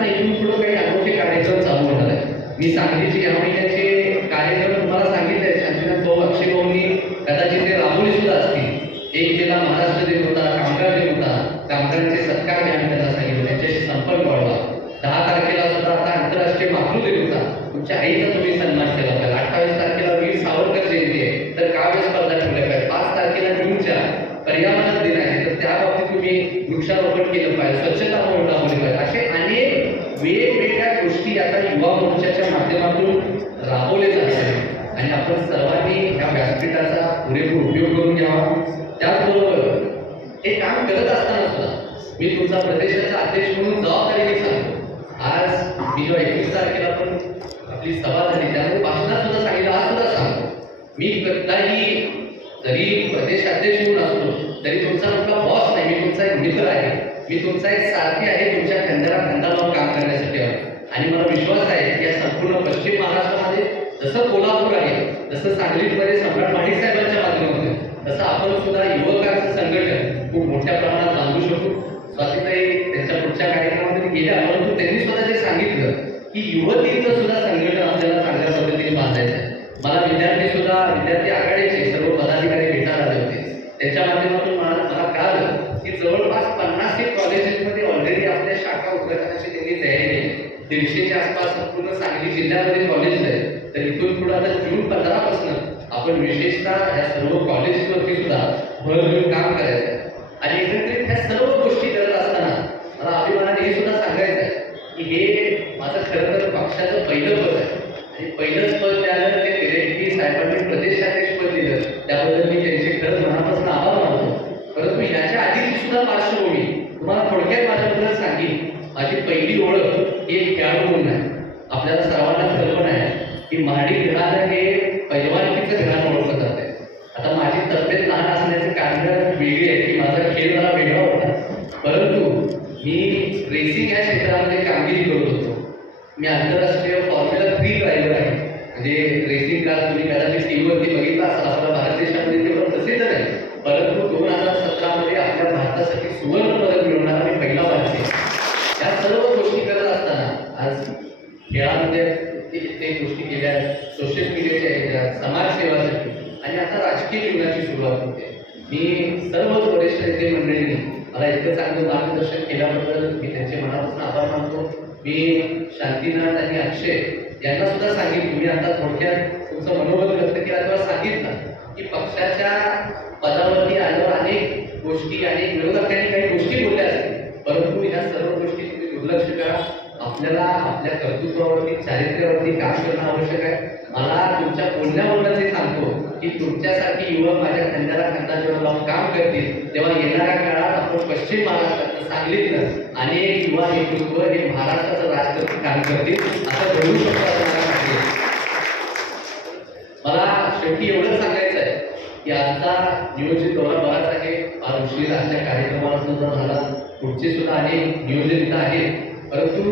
आता इथून पुढे काही अनोखे कार्यक्रम चालू होणार आहे. मी सांगलीचे या महिन्याचे कार्यक्रम तुम्हाला सांगितले, शांतीनाथ भाऊ, अक्षय भाऊंनी कदाचित ते राबवले सुद्धा असतील. एक केला महाराष्ट्र दिन होता, कामगार दिन होता, कामगारांचे सत्कार घ्या त्यांना सांगितलं, त्यांच्याशी संपर्क वाढवा. 10 तारखेला सुद्धा आता आंतरराष्ट्रीय मातृ दिन होता, तुमच्या आईचा तुम्ही सन्मान केला पाहिजे. 28 तारखेला वीर सावरकर जयंती आहे, तर काव्य स्पर्धा ठेवल्या पाहिजे. 5 तारखेला जूनच्या पर्यावरण दिन आहे, तर त्या बाबतीत तुम्ही वृक्षारोपण केलं पाहिजे, स्वच्छता मोहीम राबवली पाहिजे. असे अनेक वेगवेगळ्या गोष्टी आता युवा मोर्चाच्या माध्यमातून राबवले जात आहेत आणि आपण सर्वांनी या व्यासपीठाचा पुरेपूर उपयोग करून घ्यावा. त्याचबरोबर हे काम करत असताना सुद्धा मी तुमचा प्रदेशाचा अध्यक्ष म्हणून जबाबदारीने सांगतो. आज मी जेव्हा 21 तारखेला पण आपली सभा झाली त्यामुळे भाषणात सुद्धा सांगितलं, आज सुद्धा सांगतो, मी कधीही जरी प्रदेश अध्यक्ष म्हणून असतो तरी तुमचा कुठला बॉस नाही, मी तुमचा एक मित्र आहे, मी तुमचा एक सारथी आहे, तुमच्या खांद्याला खांदा लावून काम करण्यासाठी आहे. आणि मला विश्वास आहे की या संपूर्ण पश्चिम महाराष्ट्रामध्ये जसं कोल्हापूर आहे, जसं सांगलीमध्ये सम्राट माडिक साहेबांच्या माध्यमातून, तसं आपण सुद्धा युवकांचं संघटन खूप मोठ्या प्रमाणात बांधू शकतो. स्वातीताई त्यांच्या पुढच्या कार्यक्रमामध्ये गेल्या, परंतु त्यांनी स्वतः जे सांगितलं की युवतींचं सुद्धा संघटन आपल्याला चांगल्या पद्धतीने बांधायचं आहे. मला विद्यार्थी आघाडीचे सर्व पदाधिकारी भेटायला आले होते. त्यांच्या माध्यमातून मला कळालं की जवळपास 50 कॉलेजेसमध्ये ऑलरेडी आपल्या शाखा उघडण्याची त्यांनी तयारी केली. 150च्या आसपास संपूर्ण सांगली जिल्ह्यामध्ये कॉलेज आहे. तर इथून पुढे आता जून 15 पासून आपण विशेषतः या सर्व कॉलेजेसवरती सुद्धा भर देऊन काम करायचं आहे. आणि एकंदरीत ह्या सर्व गोष्टी करत असताना मला अभिमानाने हे सुद्धा सांगायचं आहे की हे माझं खरं तर पक्षाचं पहिलं पद आहे आणि पहिलंच पद मिळालं ते दिरेकी साहेबांनी प्रदेशाध्यक्ष पद दिलं, त्याबद्दल मी त्यांचे खरंच मनापासून आभार मानतो. परंतु याच्या आधीची सुद्धा पार्श्वभूमी तुम्हाला थोडक्यात माझ्याबद्दल सांगेन. माझी पहिली ओळख ही एक खेळाडू म्हणून आहे. आपल्याला सर्वांना कल्पना आहे की महाडी घराणं हे पैलवानकीचं घराणं ओळखलं जाते. आता माझी तब्येत लहान असण्याचे कारण वेगळी आहे की माझा खेळ मला वेगळा होता, परंतु मी रेसिंग या क्षेत्रामध्ये कामगिरी करत होतो. मी आंतरराष्ट्रीय फॉर्म्युला 3 ड्रायव्हर आहे. म्हणजे रेसिंग कार तुम्ही कदाचित टीव्हीवरती बघितला असाल, आपल्या भारत देशामध्ये तेवढं प्रसिद्ध नाही, परंतु 2017 मध्ये आपल्या भारतासाठी सुवर्ण पदक मिळवणारा मी पहिला भारतीय. या सर्व गोष्टी करत असताना आज खेळामध्ये ते गोष्टी केल्या, सोशल मीडियाच्या ह्याच्यात, समाजसेवासाठी आणि आता राजकीय जीवनाची सुरुवात होते. मी सर्वच वरिष्ठ नेते मंडळींनी मला इतकं चांगलं मार्गदर्शन केल्याबद्दल मी त्यांचे मनापासून आभार मानतो. मी शांतीनाथ आणि अक्षय यांना सुद्धा सांगितलं, तुम्ही आता थोडक्यात तुमचं मनोबल व्यक्त केला तेव्हा सांगितलं की पक्षाच्या पदावरती आल्यावर अनेक गोष्टी, अनेक विरोधकांनी काही गोष्टी बोलल्या असतील, परंतु ह्या सर्व गोष्टी तुम्ही दुर्लक्ष करा. आपल्याला आपल्या कर्तृत्वावरती, चारित्र्यावरती काम करणं आवश्यक आहे. मला तुमच्या बोलण्यावरूनच हे सांगतो की तुमच्यासारखी युवक माझ्या खांद्याला खांदा जेव्हा लावून काम करतील तेव्हा येणाऱ्या काळात आपण पश्चिम महाराष्ट्रात सांगलीतलं अनेक युवा नेतृत्व हे महाराष्ट्राचं राजकारणी काम करतील, असं घडवू शकतो असं मला वाटते. मला शेवटी एवढंच सांगायचं आहे की आजचा नियोजित दौरा बराच आहे, फार उशीर आजच्या कार्यक्रमाला सुद्धा झाला, पुढचे सुद्धा अनेक नियोजित आहेत, परंतु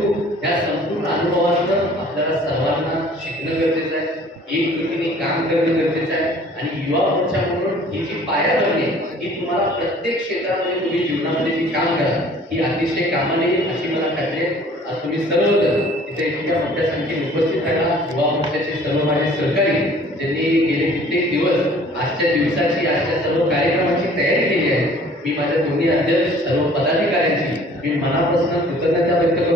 या संपूर्ण अनुभवातून आपल्याला सर्वांना शिकणं गरजेचं आहे, एकजुटीने काम करणं गरजेचं आहे. आणि युवा मोर्चा म्हणून ही जी पायाभरणी आहे ही तुम्हाला प्रत्येक क्षेत्रामध्ये तुम्ही जीवनामध्ये जी काम करा ही अतिशय कामाने येईल अशी मला खात्री आहे. आज तुम्ही सर्वजण इथे इतक्या मोठ्या संख्येने उपस्थित राहा. युवा मोर्चाचे सर्व माझे सहकारी ज्यांनी गेले कित्येक दिवस आजच्या दिवसाची, आजच्या सर्व कार्यक्रमाची तयारी केली आहे, मी माझ्या दोन्ही अध्यक्ष, सर्व पदाधिकाऱ्यांची मी मनापासून कृतज्ञता व्यक्त